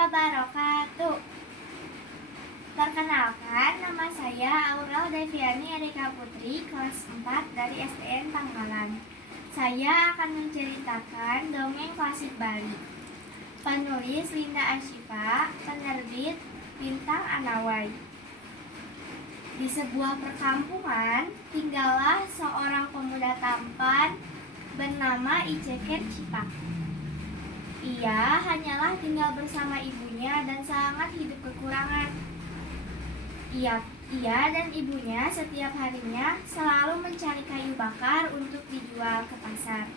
wabarakatuh. Perkenalkan, nama saya Aurel Deviani Erika Putri, kelas 4 dari SDN Pangkalan. Saya akan menceritakan dongeng klasik Bali. Penulis Linda Ashifa, penerbit Bintang Anawai. Di sebuah perkampungan, tinggallah seorang pemuda tampan bernama Iceker Cipak. Ia hanyalah tinggal bersama ibunya dan sangat hidup kekurangan. Ia dan ibunya setiap harinya selalu mencari kayu bakar untuk dijual ke pasar.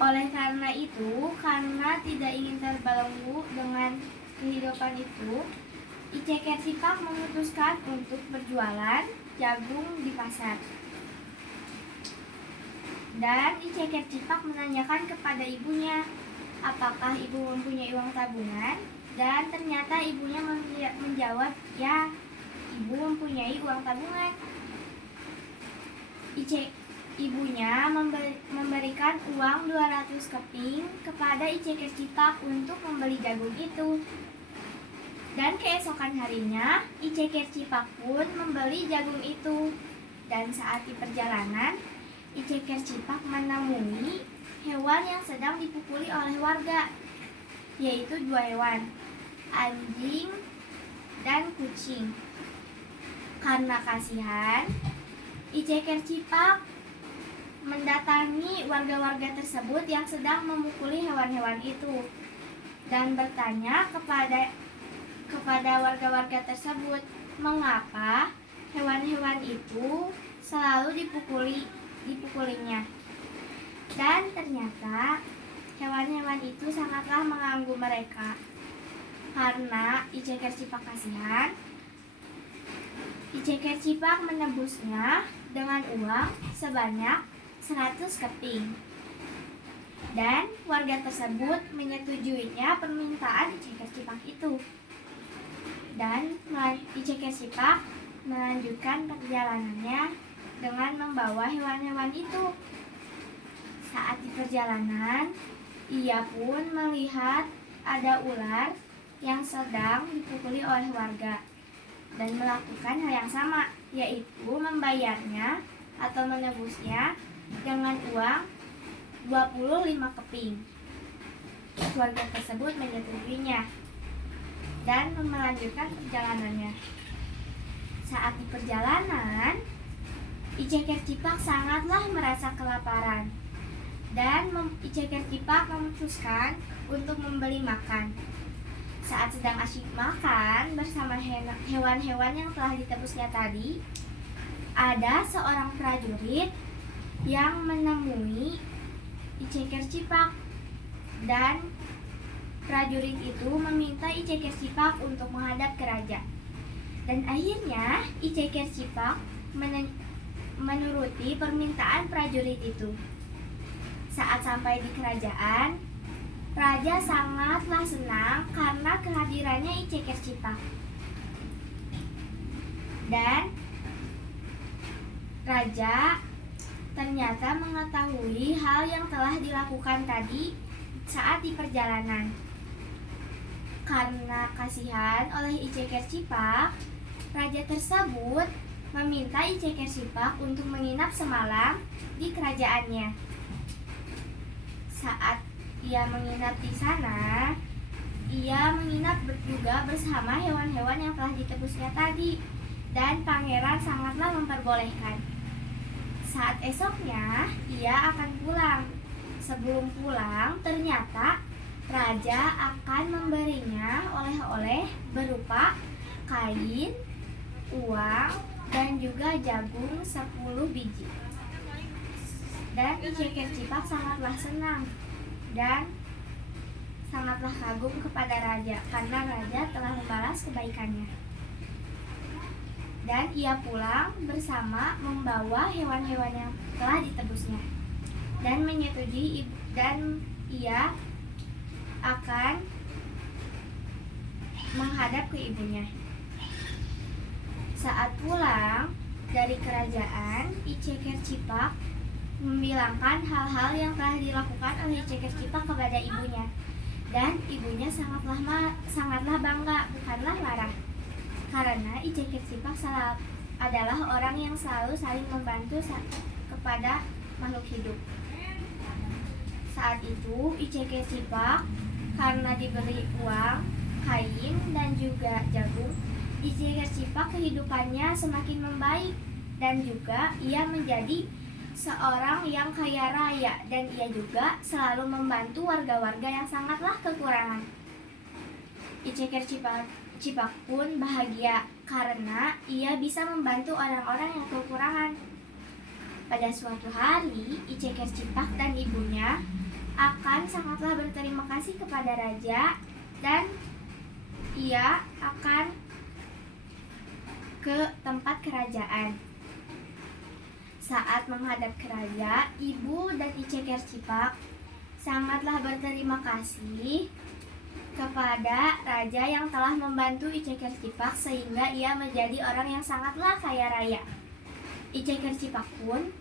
Oleh karena itu, karena tidak ingin terbelenggu dengan kehidupan itu, Iceker Cipak memutuskan untuk berjualan jagung di pasar. Dan Iceker Cipak menanyakan kepada ibunya, apakah ibu mempunyai uang tabungan? Dan ternyata ibunya menjawab, ya, ibu mempunyai uang tabungan. Ibunya memberikan uang 200 keping kepada Iceker Cipak untuk membeli jagung itu. Dan keesokan harinya, Iceker Cipak pun membeli jagung itu. Dan saat di perjalanan, Iceker Cipak menemui hewan yang sedang dipukuli oleh warga, yaitu dua hewan, anjing dan kucing. Karena kasihan, Iceker Cipak mendatangi warga-warga tersebut yang sedang memukuli hewan-hewan itu dan bertanya kepada warga-warga tersebut, mengapa hewan-hewan itu selalu dipukulinya. Dan ternyata hewan-hewan itu sangatlah mengganggu mereka. Karena Iceker Cipak kasihan, Iceker Cipak menebusnya dengan uang sebanyak 100 keping. Dan warga tersebut menyetujuinya permintaan Iceker Cipak itu. Dan Iceker Cipak melanjutkan perjalanannya dengan membawa hewan-hewan itu. Saat di perjalanan, ia pun melihat ada ular yang sedang dipukuli oleh warga dan melakukan hal yang sama, yaitu membayarnya atau menebusnya dengan uang 25 keping. Warga tersebut menyetujuinya dan melanjutkan perjalanannya. Saat di perjalanan, Iceker Cipak sangatlah merasa kelaparan dan Iceker Cipak memutuskan untuk membeli makan. Saat sedang asyik makan bersama hewan-hewan yang telah ditebusnya tadi, ada seorang prajurit yang menemui Iceker Cipak, dan prajurit itu meminta Iceker Cipak untuk menghadap ke raja. Dan akhirnya Iceker Cipak menuruti permintaan prajurit itu. Saat sampai di kerajaan, raja sangatlah senang karena kehadirannya Iceker Cipak. Dan raja ternyata mengetahui hal yang telah dilakukan tadi saat di perjalanan. Karena kasihan oleh Iceker Cipak, raja tersebut meminta Iceker Cipak untuk menginap semalam di kerajaannya. Saat ia menginap di sana, ia menginap juga bersama hewan-hewan yang telah ditebusnya tadi, dan pangeran sangatlah memperbolehkan. Saat esoknya, ia akan pulang. Sebelum pulang, ternyata raja akan memberinya oleh-oleh berupa kain, uang, dan juga jagung 10 biji. Dan Iceker Cipak sangatlah senang dan sangatlah kagum kepada raja karena raja telah membalas kebaikannya. Dan ia pulang bersama membawa hewan-hewan yang telah ditebusnya dan menyetujui dan ia akan menghadap ke ibunya. Saat pulang dari kerajaan, Iceker Cipak membilangkan hal-hal yang telah dilakukan oleh Iceker Cipak kepada ibunya. dan ibunya sangatlah bangga, bukanlah marah. Karena I Cekir Cipak adalah orang yang selalu saling membantu kepada makhluk hidup. Saat itu I Cekir Cipak karena diberi uang, kain, dan juga jagung, I Cekir Cipak kehidupannya semakin membaik dan juga ia menjadi seorang yang kaya raya, dan ia juga selalu membantu warga-warga yang sangatlah kekurangan. I Cekir Cipak pun bahagia karena ia bisa membantu orang-orang yang kekurangan. Pada suatu hari, I Cekir Cipak dan ibunya akan sangatlah berterima kasih kepada raja, dan ia akan ke tempat kerajaan. Saat menghadap ke raja, ibu dan I Cekir Cipak sangatlah berterima kasih kepada raja yang telah membantu I Cekir Cipak sehingga ia menjadi orang yang sangatlah kaya raya. I Cekir Cipak pun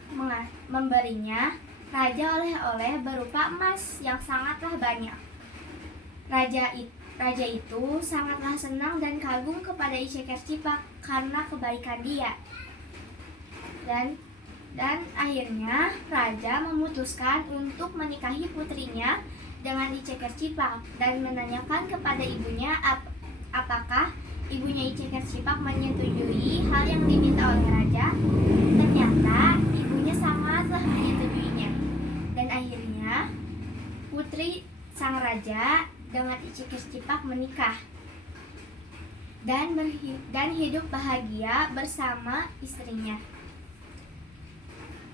memberinya raja oleh-oleh berupa emas yang sangatlah banyak. Raja itu sangatlah senang dan kagum kepada I Cekir Cipak karena kebaikan dia. Dan akhirnya raja memutuskan untuk menikahi putrinya dengan I Cekir Cipak dan menanyakan kepada ibunya apakah ibunya I Cekir Cipak menyetujui hal yang diminta oleh raja. Ternyata ibunya sangatlah menyetujuinya, dan akhirnya putri sang raja dengan I Cekir Cipak menikah dan hidup bahagia bersama istrinya.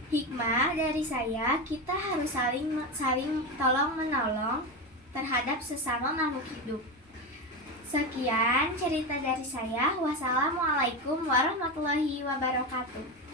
Hikmah dari saya, kita harus saling tolong-menolong terhadap sesama makhluk hidup. Sekian cerita dari saya. Wassalamualaikum warahmatullahi wabarakatuh.